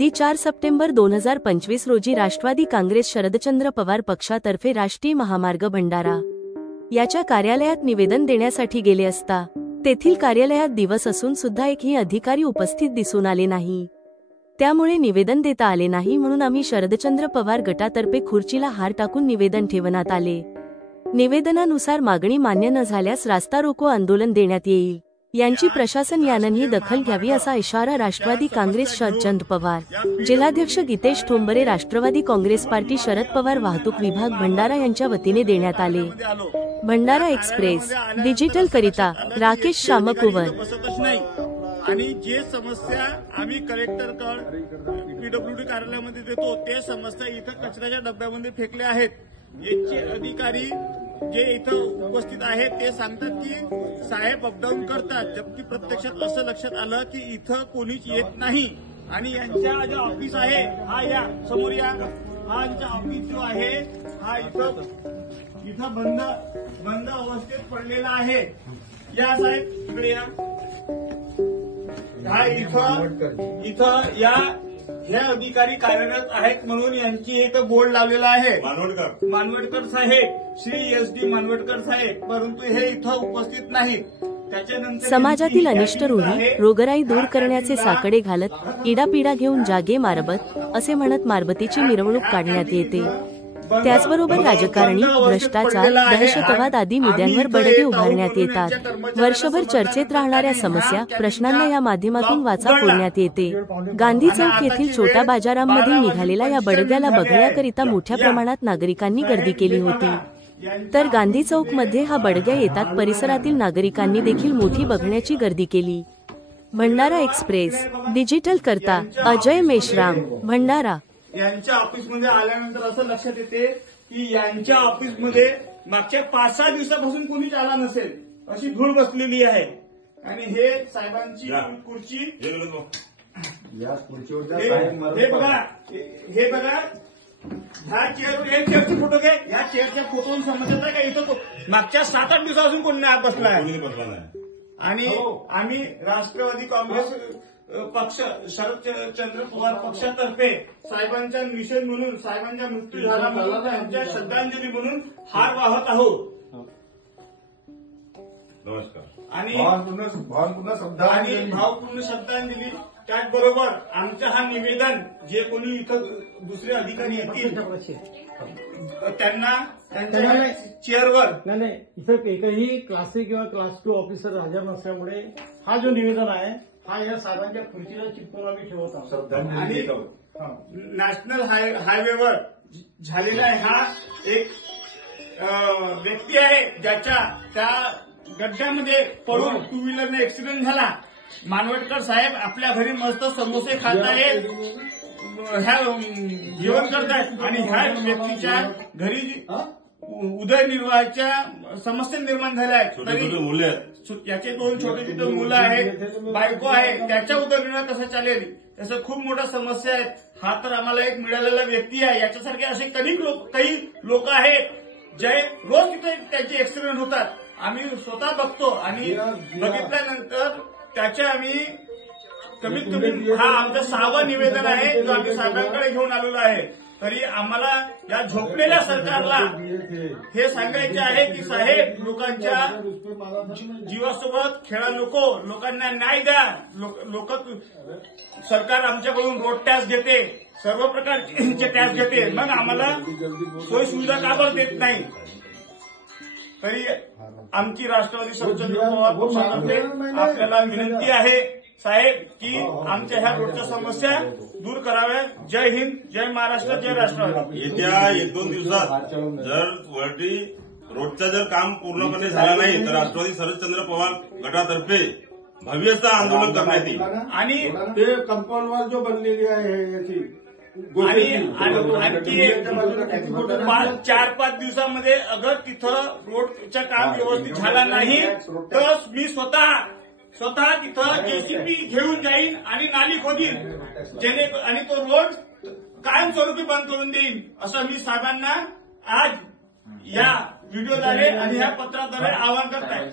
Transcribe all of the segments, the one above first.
4 September 2025 रोजी राष्ट्रवादी काँग्रेस शरदचंद्र पवार पक्षातर्फे राष्ट्रीय महामार्ग भंडारा याच्या कार्यालयात निवेदन देण्यासाठी गेले असता तेथील कार्यालयात दिवस असून सुद्धा एकही अधिकारी उपस्थित दिसून आले नाही। त्यामुळे निवेदन देता आले नाही म्हणून आम्ही शरदचंद्र पवार गटातर्फे खुर्चीला हार टाकून निवेदन ठेवण्यात आले। निवेदनानुसार मागणी मान्य न झाल्यास रास्ता रोको आंदोलन देण्यात येईल। यांची प्रशासन यानंही दखल घ्यावी असा इशारा राष्ट्रवादी काँग्रेस शरदचंद्र पवार, जिल्हाध्यक्ष गीतेश ठोंबरे, राष्ट्रवादी काँग्रेस पार्टी शरद पवार वाहतूक विभाग भंडारा यांच्या वतीने देण्यात आले। भंडारा एक्सप्रेस डिजिटल करिता राकेश शामकुवर। आणि जे समस्या आम्ही कलेक्टरकडे पीडब्ल्यूडी कार्यालयामध्ये देतो ते समस्या इथं कचऱ्याच्या डब्यामध्ये फेकल्या आहेत। याचे अधिकारी जे इथं उपस्थित आहेत ते सांगतात की साहेब अपडाऊन करतात, जबकि प्रत्यक्षात असं लक्षात आलं की इथं कोणीच येत नाही। आणि यांच्या जे ऑफिस आहे हा या समोर या हा यांचा ऑफिस जो आहे हा इथं बंद अवस्थेत पडलेला आहे। या साहेब इकडे या, हा इथं या हे अधिकारी कार्यरत आहेत म्हणून यांची इथं बोर्ड लावलेला आहे मानवडकर साहेब, श्री SD मानवडकर साहेब, परंतु हे इथं उपस्थित नाहीत। त्याच्यानंतर समाजातील अनिष्ट रूढी रोगराई दूर करण्याचे साकडे घालत इडापिडा घेऊन जागे मारबत असे म्हणत मारबतीची मिरवणूक काढण्यात येते। त्याचबरोबर राजकारणी, भ्रष्टाचार, दहशतवाद आदी मुद्द्यांवर बडगे उभारण्यात येतात। वर्षभर चर्चेत राहणाऱ्या समस्या, प्रश्नांना या माध्यमातून वाचा फोडण्यात येते। गांधी चौक येथील छोट्या बाजारांमधील निघालेल्या या बडग्याला बघण्याकरिता मोठ्या प्रमाणात नागरिकांनी गर्दी केली होती। तर गांधी चौक मध्ये हा बडग्या येतात परिसरातील नागरिकांनी देखील मोठी बघण्याची गर्दी केली। भंडारा एक्सप्रेस डिजिटल करता अजय मेश्राम, भंडारा। यांच्या ऑफिसमध्ये आल्यानंतर असं लक्षात येते की यांच्या ऑफिसमध्ये मागच्या 5-6 दिवसापासून कोणीच आला नसेल अशी धूळ बसलेली आहे। आणि हे साहेबांची खुर्ची, हे बघा ह्या चेअरचे फोटो घे, या चेअरच्या फोटोवरून समजत आहे का इथं तो मागच्या 7-8 दिवसापासून कोणी नाही बसला आहे। आणि आम्ही राष्ट्रवादी काँग्रेस पक्ष शरदचंद्र पवार पक्षातर्फे साहेबांचा निषेध म्हणून, साहेबांचा मृत्यू झाला म्हणून त्यांच्या श्रद्धांजली म्हणून हार वाहत आहोत। नमस्कार। आणि भावपूर्ण श्रद्धांजली त्याचबरोबर आमचं हा निवेदन जे कोणी इथं दुसरे अधिकारी येतील त्यांना त्यांच्या चेअरवर नाही इथं एकही क्लास 3 किंवा क्लास 2 ऑफिसर हजर नसल्यामुळे हा जो निवेदन आहे हा या साहेबांच्या खुर्चीला चिपकून आम्ही ठेवत आहोत। आणि नॅशनल हायवेवर झालेला हा एक व्यक्ती आहे ज्याच्या त्या गड्ड्यामध्ये पडून 2 व्हीलरने ऍक्सिडेंट झाला। मानवडकर साहेब आपल्या घरी मस्त समोसे खात आहेत, जेवण करतायत आणि ह्या व्यक्तीच्या घरी उदरनिर्वाहाच्या समस्या निर्माण झाल्या आहेत। तरी याचे 2 छोटे मुलं आहेत, बायको आहे, त्याच्या उदरनिर्वाह कसा चालेल त्याचं खूप मोठ्या समस्या आहेत। हा तर आम्हाला एक मिळालेला व्यक्ती आहे। याच्यासारखे असे काही लोक आहेत जे रोज तिथे त्यांचे ऍक्सिडेंट होतात। आम्ही स्वतः बघतो आणि बघितल्यानंतर त्याच्या आम्ही कमीत कमी हा आमचं 6वं निवेदन आहे जो आम्ही साहेबांकडे घेऊन आलेलो आहे। तरी आम्हाला या झोपलेल्या सरकारला हे सांगायचे आहे की साहेब लोकांच्या जीवासोबत खेळा नको, लोकांना न्याय द्या। लोक सरकार आमच्याकडून रोड टॅक्स घेते, सर्व प्रकारचे टॅक्स घेते, मग आम्हाला सोयी सुविधा का बरं देत नाही। तरी आमची राष्ट्रवादी शरदचंद्र पवार पक्षातर्फे आपल्याला विनंती आहे साहेब की आमच्या ह्या रोडच्या समस्या दूर कराव्या। जय हिंद, जय महाराष्ट्र, जय राष्ट्रवादी। येत्या 1-2 दिवसात जर वरती रोडचं जर काम पूर्णपणे झालं नाही तर राष्ट्रवादी शरदचंद्र पवार गटातर्फे भव्यचा आंदोलन करण्यात येईल। आणि ते कंपाऊंड वॉल जो बनलेली आहे याची आणखी 4-5 दिवसामध्ये अगर तिथं रोडचं काम व्यवस्थित झालं नाही तर मी स्वतः तिथं JCB घेऊन जाईन आणि नाली खोदीन आणि तो रोड कायमस्वरूपी बंद करून देईन असं मी साहेबांना आज या व्हिडिओद्वारे आणि ह्या पत्राद्वारे आवाहन करत आहे।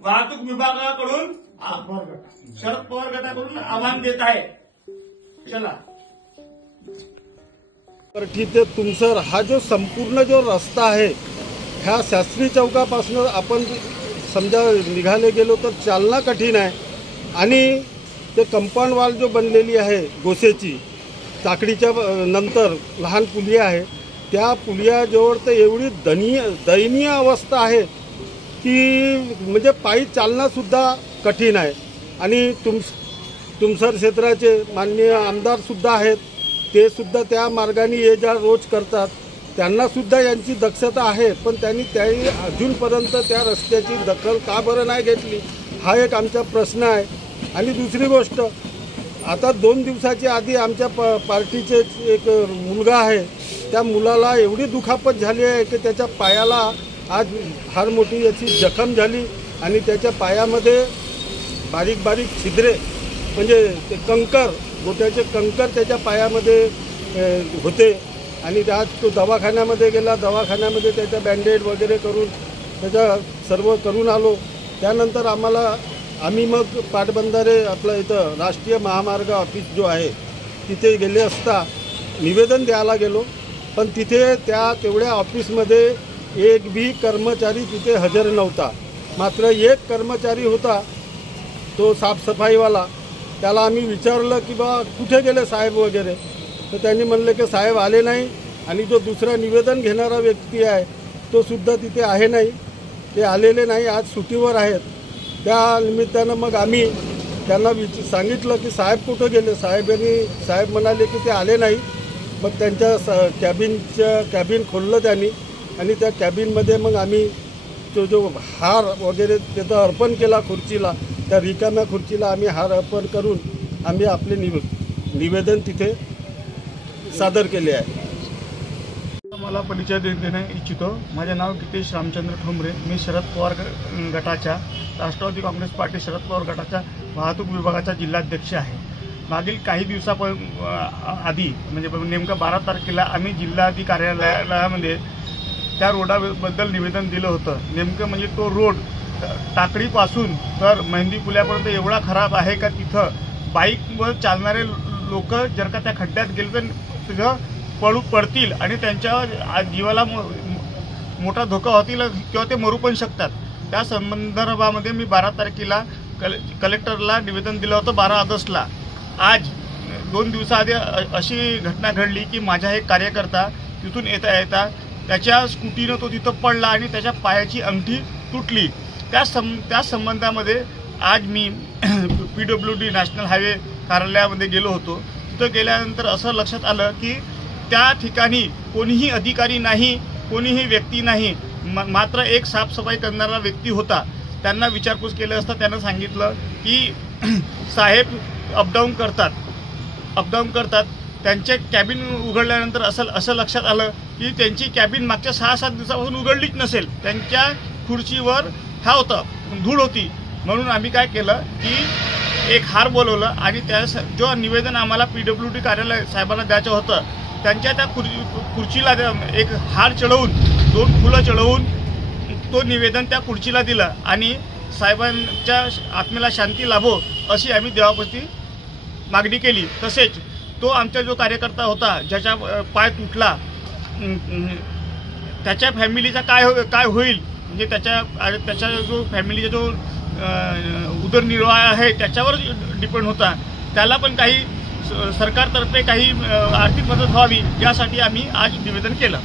वाहतूक विभागाकडून शरद पवार गटाकडून आवाहन देत आहे। चला. ते तुमसर हा जो संपूर्ण जो रस्ता आहे ह्या शास्त्री चौकापासून आपण समजा निघाले गेलो तर चालना कठीण आहे. आणि ते कंपाऊंड वॉल जो बनलेली आहे गोसेची चाकडीच्या नंतर लहान पुलिया आहे त्या पुलियाजवळ तर एवढी दयनीय अवस्था आहे की म्हणजे पायी चालणंसुद्धा कठीण आहे. आणि तुमसर क्षेत्राचे माननीय आमदारसुद्धा आहेत ते सुद्धा त्या मार्गाने ये जा रोज करतात. त्यांनासुद्धा यांची दक्षता आहे पण त्यांनी अजूनपर्यंत त्या रस्त्याची दखल का बरं नाही घेतली हा एक आमचा प्रश्न आहे. आणि दुसरी गोष्ट आता 2 दिवसाच्या आधी आमच्या पार्टीचे एक मुलगा आहे त्या मुलाला एवढी दुखापत झाली आहे की त्याच्या पायाला आज फार मोठी याची जखम झाली आणि त्याच्या पायामध्ये बारीक बारीक छिद्रे म्हणजे ते कंकर गोट्याचे कंकर त्याच्या पायामध्ये होते. आणि आज तो दवाखान्यामध्ये गेला. दवाखान्यामध्ये त्याचा बँडेज वगैरे करून त्याचा सर्व करून आलो. त्यानंतर आम्ही मग पाटबंधारे आपलं इथं राष्ट्रीय महामार्ग ऑफिस जो आहे तिथे गेले असता निवेदन द्यायला गेलो. पण तिथे तेवढ्या ऑफिसमध्ये एक बी कर्मचारी तिथे हजर नव्हता. मात्र एक कर्मचारी होता तो साफसफाईवाला. त्याला आम्ही विचारलं की बा कुठे गेले साहेब वगैरे तर त्यांनी म्हणले की साहेब आले नाही. आणि जो दुसरा निवेदन घेणारा व्यक्ती आहे तो सुद्धा तिथे आहे नाही. ते आलेले नाही आज सुट्टीवर आहेत. त्या निमित्तानं मग आम्ही त्यांना सांगितलं की साहेब कुठं गेले. साहेब म्हणाले की ते आले नाही. मग त्यांच्या कॅबिन खोललं त्यांनी आणि त्या कॅबिनमध्ये मग आम्ही जो हार वगैरे त्याचा अर्पण केला खुर्चीला त्या रिकाम्या खुर्चीला आम्ही हार अर्पण करून आम्ही आपले निवेदन तिथे सादर केले आहे. मला परिचय देणे इच्छितो. माझे नाव गितेश रामचंद्र ठोंबरे. मी शरद पवार गटाच्या राष्ट्रवादी काँग्रेस पार्टी शरद पवार गटाच्या वाहतूक विभागाचा जिल्हाध्यक्ष आहे. मागील काही आधी म्हणजे नेमकं 12 तारखेला आम्ही जिल्हाधिकारी कार्यालयामध्ये त्या रोडाबद्दल निवेदन दिलं होतं. नेमकं म्हणजे तो रोड टाकडीपासून तर मेहंदी पुलापर्यंत एवढा खराब आहे का तिथं बाईकवर चालणारे लोक जर का त्या खड्ड्यात गेले तर तिथं पडतील आणि त्यांच्या जीवाला मोठा धोका होतील किंवा ते मरू पण शकतात. त्या संदर्भामध्ये मी 12 तारखेला कलेक्टरला निवेदन दिलं होतं. 12 ऑगस्टला आज 2 दिवसाआधी अशी घटना घडली की माझा एक कार्यकर्ता तिथून येता त्याच्या स्कूटीनं तो तिथं पडला आणि त्याच्या पायाची अंगठी तुटली. त्या संबंधामध्ये आज मी PWD नॅशनल हायवे कार्यालयामध्ये गेलो होतो. तिथं गेल्यानंतर असं लक्षात आलं की त्या ठिकाणी कोणीही अधिकारी नाही, कोणीही व्यक्ती नाही, मात्र एक साफसफाई करणारा व्यक्ती होता. त्यांना विचारपूस केली असता त्यांना सांगितलं की साहेब अपडाऊन करतात. त्यांचे कॅबिन उघडल्यानंतर असं लक्षात आलं की त्यांची कॅबिन मागच्या 6-7 दिवसापासून उघडलीच नसेल. त्यांच्या खुर्चीवर धूळ होती. म्हणून आम्ही काय केलं की एक हार बोलवलं आणि त्या जो निवेदन आम्हाला PWD कार्यालय साहेबांना द्यायचं होतं त्यांच्या त्या खुर्चीला एक हार चढवून 2 फुलं चढवून तो निवेदन त्या खुर्चीला दिलं आणि साहेबांच्या आत्मेला शांती लाभो अशी आम्ही देवाप्रती मागणी केली. तसेच तो आमचा जो कार्यकर्ता होता ज्याचा पाय तुटला त्याच्या फॅमिलीचा काय होईल म्हणजे त्याच्या जो फॅमिलीचा जो उदरनिर्वाह आहे त्याच्यावर डिपेंड होता. त्याला पण काही सरकारतर्फे काही आर्थिक मदत व्हावी यासाठी आम्ही आज निवेदन केलं.